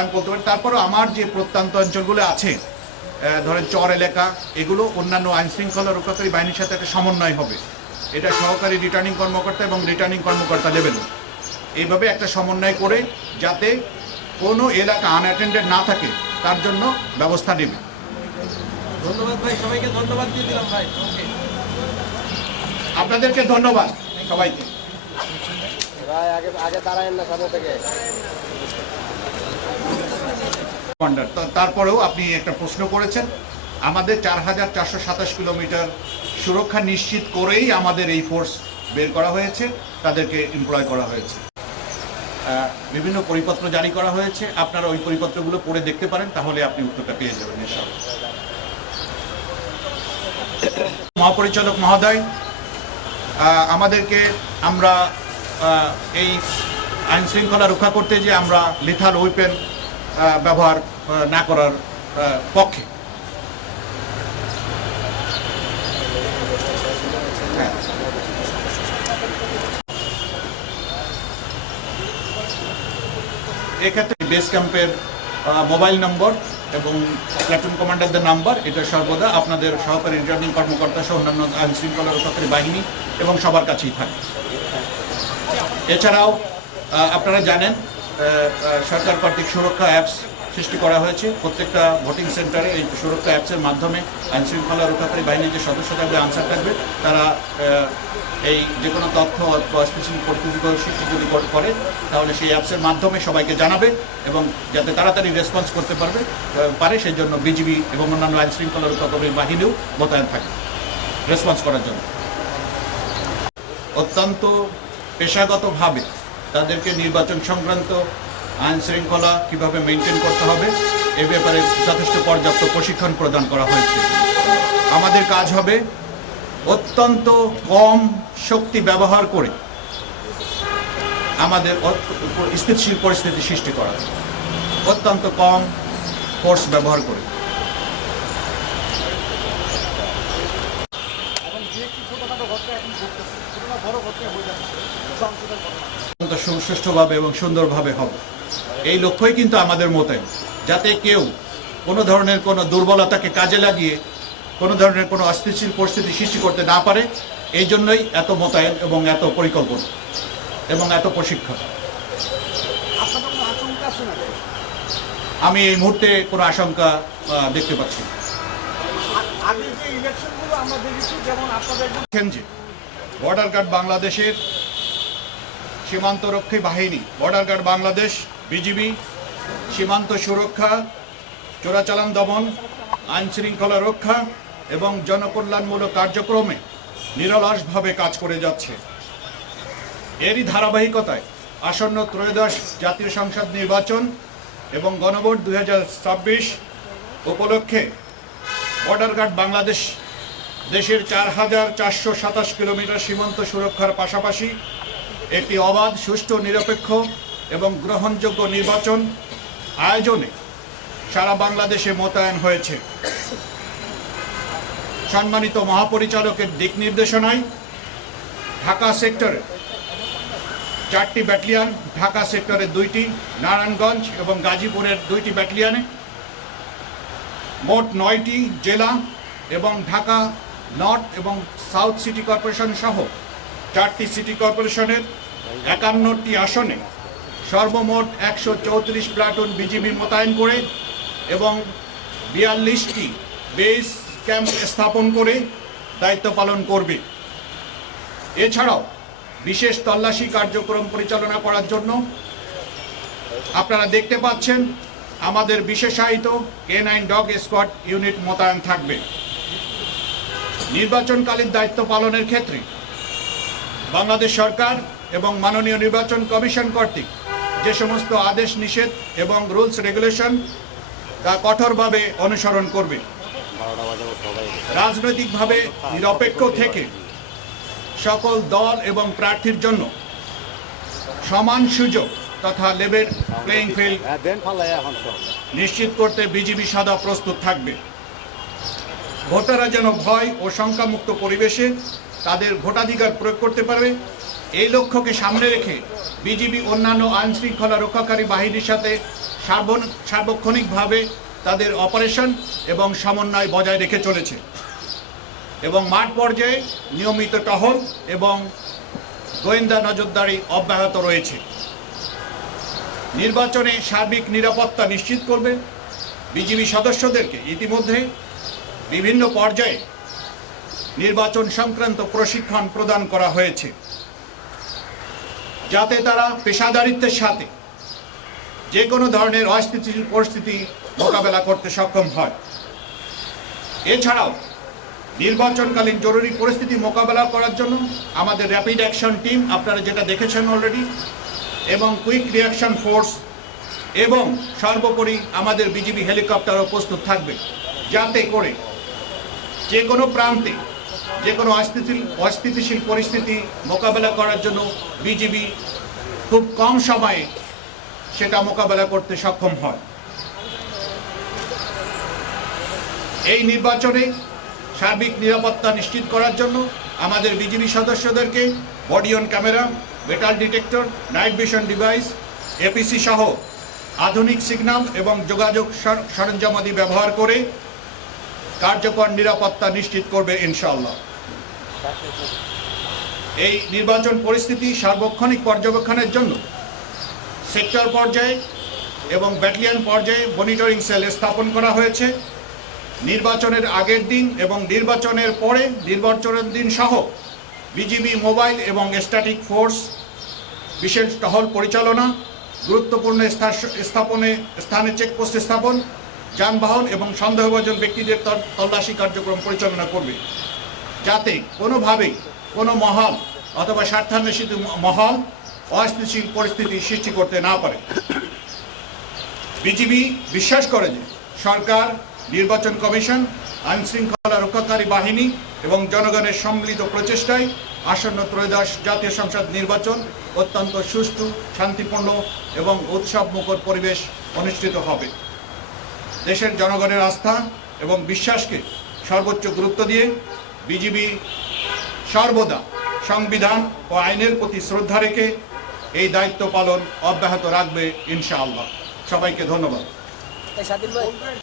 আমি বলতে পারি। তারপরেও আমার যে প্রত্যন্ত অঞ্চলগুলো আছে, ধরেন চর এলাকা, এগুলো অন্যান্য আইন শৃঙ্খলা রক্ষাকারী বাহিনীর সাথে একটা সমন্বয় হবে। এটা সহকারী রিটার্নিং কর্মকর্তা এবং রিটার্নিং কর্মকর্তা লেভেলে এইভাবে একটা সমন্বয় করে যাতে কোনো এলাকা আনঅ্যাটেন্ডেড না থাকে তার জন্য ব্যবস্থা নেবে। ধন্যবাদ ভাই, সবাইকে ধন্যবাদ দিয়ে দিলাম ভাই। আপনাদেরকে ধন্যবাদ সবাইকে। আগে দাঁড়ায়েন না সামনে থেকে। তারপরেও আপনি একটা প্রশ্ন করেছেন, আমাদের 4427 কিলোমিটার সুরক্ষা নিশ্চিত করেই আমাদের এই ফোর্স বের করা হয়েছে, তাদেরকে এমপ্লয় করা হয়েছে। বিভিন্ন পরিপত্র জারি করা হয়েছে, আপনারা ওই পরিপত্রগুলো পড়ে দেখতে পারেন, তাহলে আপনি উত্তরটা পেয়ে যাবেন ইনশাআল্লাহ। মহাপরিচালক মহোদয়, আমরা এই আইন শৃঙ্খলা রক্ষা করতে যে আমরা লিথাল ওয়েপেন ব্যবহার না করার পক্ষে। এক্ষেত্রে বেস ক্যাম্পের মোবাইল নম্বর এবং প্ল্যাটুন কমান্ডারদের নাম্বার, এটা সর্বদা আপনাদের সহকারী রিটার্নিং কর্মকর্তা সহ অন্যান্য আইন শৃঙ্খলা রক্ষাকারী বাহিনী এবং সবার কাছেই থাকে। এছাড়াও আপনারা জানেন সরকার কর্তৃক সুরক্ষা অ্যাপস সৃষ্টি করা হয়েছে। প্রত্যেকটা ভোটিং সেন্টারে এই সুরক্ষা অ্যাপসের মাধ্যমে আইন শৃঙ্খলা রক্ষাকারী বাহিনীর যে সদস্য থাকবে, আনসার থাকবে, তারা এই যে কোনো তথ্য অথবা স্পেসিফিক পরিস্থিতি সৃষ্টি যদি করে তাহলে সেই অ্যাপসের মাধ্যমে সবাইকে জানাবে এবং যাতে তাড়াতাড়ি রেসপন্স করতে পারে সেই জন্য বিজিবি এবং অন্যান্য আইন শৃঙ্খলা রক্ষাকারী বাহিনীও মোতায়েন থাকে রেসপন্স করার জন্য। অত্যন্ত পেশাগতভাবে তাদেরকে নির্বাচন সংক্রান্ত আইন শৃঙ্খলা কীভাবে মেনটেন করতে হবে এ ব্যাপারে যথেষ্ট পর্যাপ্ত প্রশিক্ষণ প্রদান করা হয়েছে। আমাদের কাজ হবে অত্যন্ত কম শক্তি ব্যবহার করে আমাদের স্থিতিশীল পরিস্থিতি সৃষ্টি করা, অত্যন্ত কম ফোর্স ব্যবহার করে। সুষ্ঠুভাবে এবং সুন্দরভাবে হবে এই লক্ষ্যই কিন্তু আমাদের মোতায়েন, যাতে কেউ কোনো ধরনের কোনো দুর্বলতাকে কাজে লাগিয়ে কোনো ধরনের কোনো অস্থিতিশীল পরিস্থিতি সৃষ্টি করতে না পারে। এই জন্যই এত মোতায়েন এবং এত পরিকল্পনা এবং এত প্রশিক্ষণ। আমি এই মুহূর্তে কোনো আশঙ্কা দেখতে পাচ্ছি না। বর্ডার গার্ড বাংলাদেশের সীমান্তরক্ষী বাহিনী, বর্ডার গার্ড বাংলাদেশ, বিজিবি, সীমান্ত সুরক্ষা, চোরাচালান দমন, আইন শৃঙ্খলা রক্ষা এবং জনকল্যাণমূলক কার্যক্রমে নিরলসভাবে কাজ করে যাচ্ছে। এরই ধারাবাহিকতায় আসন্ন ত্রয়োদশ জাতীয় সংসদ নির্বাচন এবং গণভোট 2026 উপলক্ষে বর্ডার গার্ড বাংলাদেশ দেশের 4427 কিলোমিটার সীমান্ত সুরক্ষার পাশাপাশি একটি অবাধ, সুষ্ঠু, নিরপেক্ষ এবং গ্রহণযোগ্য নির্বাচন আয়োজনে সারা বাংলাদেশে মোতায়েন হয়েছে। সম্মানিত মহাপরিচালকের দিক নির্দেশনায় ঢাকা সেক্টরে 4টি ব্যাটালিয়ন, ঢাকা সেক্টরে 2টি, নারায়ণগঞ্জ এবং গাজীপুরের 2টি ব্যাটালিয়নে মোট 9টি জেলা এবং ঢাকা নর্থ এবং সাউথ সিটি কর্পোরেশন সহ 4টি সিটি কর্পোরেশনের 51টি আসনে সর্বমোট 134 প্লাটুন বিজিবি মোতায়েন করে এবং 42টি বেস ক্যাম্প স্থাপন করে দায়িত্ব পালন করবে। এছাড়াও বিশেষ তল্লাশি কার্যক্রম পরিচালনা করার জন্য আপনারা দেখতে পাচ্ছেন আমাদের বিশেষায়িত K9 ডগ স্কোয়াড ইউনিট মোতায়েন থাকবে। নির্বাচনকালীন দায়িত্ব পালনের ক্ষেত্রে বাংলাদেশ সরকার এবং মাননীয় নির্বাচন কমিশন কর্তৃক যে সমস্ত আদেশ নিষেধ এবং রুলস রেগুলেশন তা কঠোরভাবে অনুসরণ করবে। রাজনৈতিকভাবে নিরপেক্ষ থেকে সকল দল এবং প্রার্থীর জন্য সমান সুযোগ তথা লেভেল প্লেইং ফিল্ড নিশ্চিত করতে বিজিবি সদা প্রস্তুত থাকবে। ভোটাররা যেন ভয় ও শঙ্কামুক্ত পরিবেশে তাদের ভোটাধিকার প্রয়োগ করতে পারবে। এই লক্ষ্যকে সামনে রেখে বিজিবি অন্যান্য আইন শৃঙ্খলা রক্ষাকারী বাহিনীর সাথে সার্বক্ষণিকভাবে তাদের অপারেশন এবং সমন্বয় বজায় রেখে চলেছে এবং মাঠ পর্যায়ে নিয়মিত টহল এবং গোয়েন্দা নজরদারি অব্যাহত রয়েছে। নির্বাচনে সার্বিক নিরাপত্তা নিশ্চিত করবে। বিজিবি সদস্যদেরকে ইতিমধ্যে বিভিন্ন পর্যায়ে নির্বাচন সংক্রান্ত প্রশিক্ষণ প্রদান করা হয়েছে, যাতে তারা পেশাদারিত্বের সাথে যে কোনো ধরনের অস্থিতিশীল পরিস্থিতি মোকাবেলা করতে সক্ষম হয়। এছাড়াও নির্বাচনকালীন জরুরি পরিস্থিতি মোকাবেলা করার জন্য আমাদের র্যাপিড অ্যাকশন টিম, আপনারা যেটা দেখেছেন অলরেডি, এবং কুইক রিয়াকশন ফোর্স এবং সর্বোপরি আমাদের বিজিবি হেলিকপ্টারও প্রস্তুত থাকবে, যাতে করে যে কোনো প্রান্তে যে কোনো অস্থিতিশীল পরিস্থিতি মোকাবেলা করার জন্য বিজিবি খুব কম সময়ে সেটা মোকাবেলা করতে সক্ষম হয়। এই নির্বাচনে সার্বিক নিরাপত্তা নিশ্চিত করার জন্য আমাদের বিজিবি সদস্যদেরকে body on camera, metal detector, night vision device, APC সহ আধুনিক সিগন্যাল এবং যোগাযোগ সরঞ্জামাদি ব্যবহার করে কার্যকর নিরাপত্তা নিশ্চিত করবে ইনশাআল্লাহ। এই নির্বাচন পরিস্থিতি সার্বক্ষণিক পর্যবেক্ষণের জন্য সেক্টর পর্যায়ে এবং ব্যাটালিয়ন পর্যায়ে মনিটরিং সেল স্থাপন করা হয়েছে। নির্বাচনের আগের দিন এবং নির্বাচনের পরে নির্বাচনের দিন সহ বিজিবি মোবাইল এবং স্ট্যাটিক ফোর্স বিশেষ টহল পরিচালনা, গুরুত্বপূর্ণ স্থানে চেকপোস্ট স্থাপন, যানবাহন এবং সন্দেহভাজন ব্যক্তিদের তল্লাশি কার্যক্রম পরিচালনা করবে, যাতে কোনোভাবেই কোনো মহল অথবা স্বার্থান্বেষিত মহল অস্থিতিশীল পরিস্থিতি সৃষ্টি করতে না পারে। বিজিবি বিশ্বাস করে যে সরকার, নির্বাচন কমিশন, আইন শৃঙ্খলা রক্ষাকারী বাহিনী এবং জনগণের সম্মিলিত প্রচেষ্টায় আসন্ন ত্রয়োদশ জাতীয় সংসদ নির্বাচন অত্যন্ত সুষ্ঠু, শান্তিপূর্ণ এবং উৎসবমুখর পরিবেশ অনুষ্ঠিত হবে। দেশের জনগণের আস্থা এবং বিশ্বাসকে সর্বোচ্চ গুরুত্ব দিয়ে বিজিবি সর্বদা সংবিধান ও আইনের প্রতি শ্রদ্ধা রেখে এই দায়িত্ব পালন অব্যাহত রাখবে ইনশাআল্লাহ। সবাইকে ধন্যবাদ।